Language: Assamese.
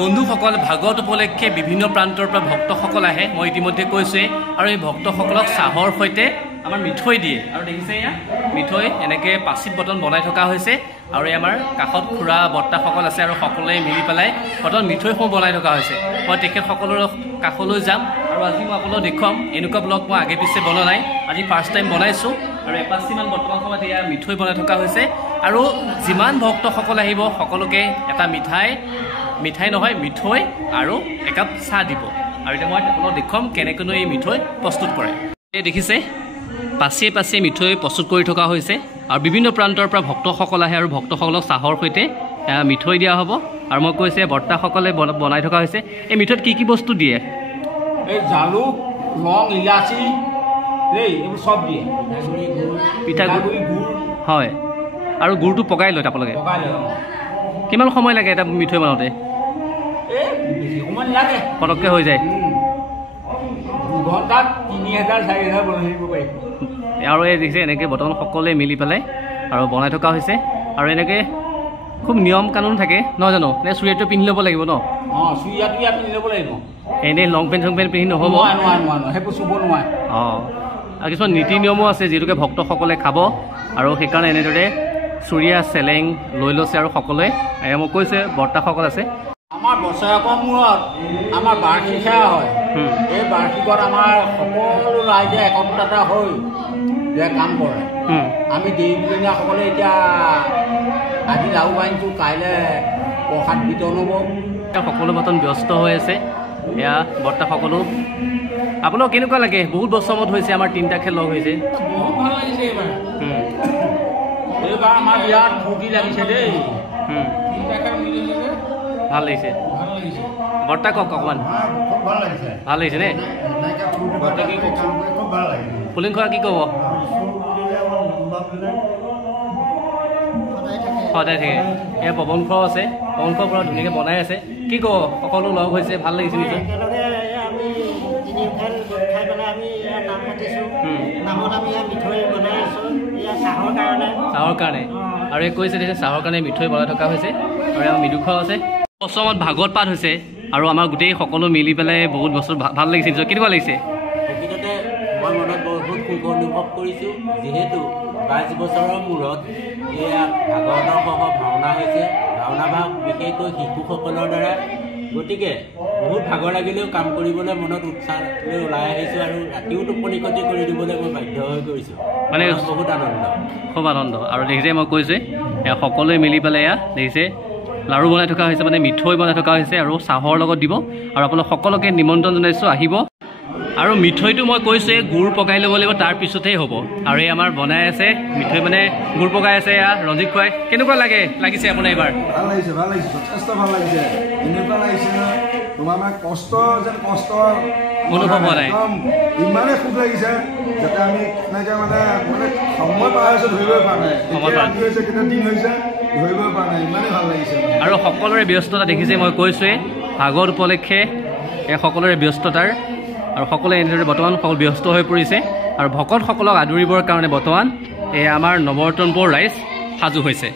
বন্ধুসকল ভাগৱত উপলক্ষে বিভিন্ন প্ৰান্তৰ পৰা ভক্তসকল আহে মই ইতিমধ্যে কৈছোৱে আৰু এই ভক্তসকলক চাহৰ সৈতে আমাৰ মিঠৈ দিয়ে আৰু দেখিছে ইয়া মিঠৈ এনেকৈ পাচিত বটন বনাই থকা হৈছে আৰু এই আমাৰ কাষত খুৰা বৰ্তাসকল আছে আৰু সকলোৱে মিলি পেলাই বটন মিঠৈসমূহ বনাই থকা হৈছে মই তেখেতসকলৰ কাষলৈ যাম আৰু আজি মই আপোনালোকক দেখুৱাম এনেকুৱা ব্লগ মই আগে পিছে বনোৱা নাই আজি ফাৰ্ষ্ট টাইম বনাইছোঁ আৰু এপাচিমান বৰ্তমান সময়ত এয়া মিঠৈ বনাই থকা হৈছে আৰু যিমান ভক্তসকল আহিব সকলোকে এটা মিঠাই নহয় মিঠৈ আৰু একাপ চাহ দিব আৰু এতিয়া মই আপোনালোকক দেখুৱাম কেনেকৈনো এই মিঠৈ প্ৰস্তুত কৰে এই দেখিছে পাচিয়ে পাচিয়ে মিঠৈ প্ৰস্তুত কৰি থকা হৈছে আৰু বিভিন্ন প্ৰান্তৰ পৰা ভক্তসকল আহে আৰু ভক্তসকলক চাহৰ সৈতে মিঠৈ দিয়া হ'ব আৰু মই কৈছে বৰ্তাসকলে বনাই থকা হৈছে এই মিঠৈত কি বস্তু দিয়ে এই জালুক লং ইলাচি এইবোৰ চব দিয়ে পিঠাগুড়ি গুড় হয় আৰু গুড়টো পগাই লয় আপোনালোকে কিমান সময় লাগে এটা মিঠৈ বনাওঁতে পটককৈ হৈ যায় ঘণ্টাত ৩,০০০-৪,০০০ বনাই দিব পাৰি আৰু এই দেখিছে এনেকৈ বৰ্তমান সকলোৱে মিলি পেলাই আৰু বনাই থকা হৈছে আৰু এনেকৈ খুব নিয়ম কানুন থাকে নহয় জানো নে চুৰিয়াটো পিন্ধি ল'ব লাগিব ন অঁ চুৰিয়াটো পিন্ধি ল'ব লাগিব এনেই লং পেণ্ট চং পেণ্ট পিন্ধি নহ'ব সেইবোৰ চুব নোৱাৰে অঁ আৰু কিছুমান নীতি নিয়মো আছে যিহেতুকে ভক্তসকলে খাব আৰু সেইকাৰণে এনেদৰে চুৰিয়া চেলেং লৈ লৈছে আৰু সকলোৱে মই কৈছে বৰ্তাসকল আছে আমাৰ বছৰেকৰ মূৰত আমাৰ বাৰ্ষিক সেৱা হয় এই বাৰ্ষিকত আমাৰ সকলো ৰাইজে একত্ৰতা হৈ যে কাম কৰে আমি দেউলীসকলে এতিয়া আজি লাও বান্ধিছোঁ কাইলৈ প্ৰসাদ বিতৰণ হ'ব সকলো বৰ্তমান ব্যস্ত হৈ আছে এয়া বৰ্তাসকলো আপোনাক কেনেকুৱা লাগে বহুত বছৰ মূৰত হৈছে আমাৰ তিনিটা খেল লগ হৈছে বহুত ভাল লাগিছে এইবাৰ আমাৰ বিৰাট ফূৰ্তি লাগিছে দেই ভাল লাগিছে বৰ্তা কওক অকণমান ভাল লাগিছে নে পুলিং খোৱা কি ক'ব সদায় থাকে এয়া পৱন খোৱাও আছে পৱন খোৱা পুৰা ধুনীয়াকৈ বনাই আছে কি ক'ব সকলো লগ হৈছে ভাল লাগিছে নিশ্চয় চাহৰ কাৰণে আৰু এই কৈছে দেখিছে চাহৰ কাৰণে মিঠৈ বনাই থকা হৈছে আৰু আমাৰ মৃদু খোৱা আছে বছৰত ভাগৱত পাঠ হৈছে আৰু আমাৰ গোটেই সকলো মিলি পেলাই বহুত বছৰ ভাল লাগিছে কেনেকুৱা লাগিছে প্ৰকৃততে মই মনত বহুত সুখ অনুভৱ কৰিছোঁ যিহেতু 22 বছৰৰ মূৰত এয়া ভাগৱতৰ সহ ভাওনা হৈছে ভাওনা ভাগ বিশেষকৈ শিশুসকলৰ দ্বাৰা গতিকে বহুত ভাগৰ লাগিলেও কাম কৰিবলৈ মনত উৎসাহ লৈ ওলাই আহিছোঁ আৰু ৰাতিও টোপনি ক্ষতি কৰি দিবলৈ মই বাধ্য হৈ পৰিছোঁ মানে বহুত আনন্দ খুব আনন্দ আৰু দেখিছে মই কৈছোঁ এয়া সকলোৱে মিলি পেলাই এয়া দেখিছে লাড়ু বনাই থকা হৈছে মানে মিঠৈ বনাই থকা হৈছে আৰু চাহৰ লগত দিব আৰু আপোনালোক সকলোকে নিমন্ত্ৰণ জনাইছোঁ আহিব আৰু মিঠৈটো মই কৈছোঁ গুড় পগাই ল'ব লাগিব তাৰপিছতহে হ'ব আৰু এই আমাৰ বনাই আছে মিঠৈ মানে গুড় পগাই আছে এয়া ৰঞ্জিত খুৱাই কেনেকুৱা লাগিছে আপোনাৰ এইবাৰ ভাল লাগিছে যথেষ্ট ভাল লাগিছে এনেকুৱা লাগিছে তোমাৰ মানে কষ্ট অনুভৱ হোৱা নাই ইমানেই সুখ লাগিছে যাতে আমি এনেকৈ মানে সময় পাৰ হৈছে ধৰিবই পৰা নাই ৰাতি হৈছে কেতিয়া দিন হৈছে ধৰিবই পৰা নাই ইমানেই ভাল লাগিছে আৰু সকলোৰে ব্যস্ততা দেখিছে মই কৈছোঁৱেই ভাগৱত উপলক্ষে এই সকলোৰে ব্যস্ততাৰ আৰু সকলোৱে এনেদৰে বৰ্তমান সকলো ব্যস্ত হৈ পৰিছে আৰু ভকতসকলক আদৰিবৰ কাৰণে বৰ্তমান এই আমাৰ নৱৰতনপুৰ ৰাইজ সাজু হৈছে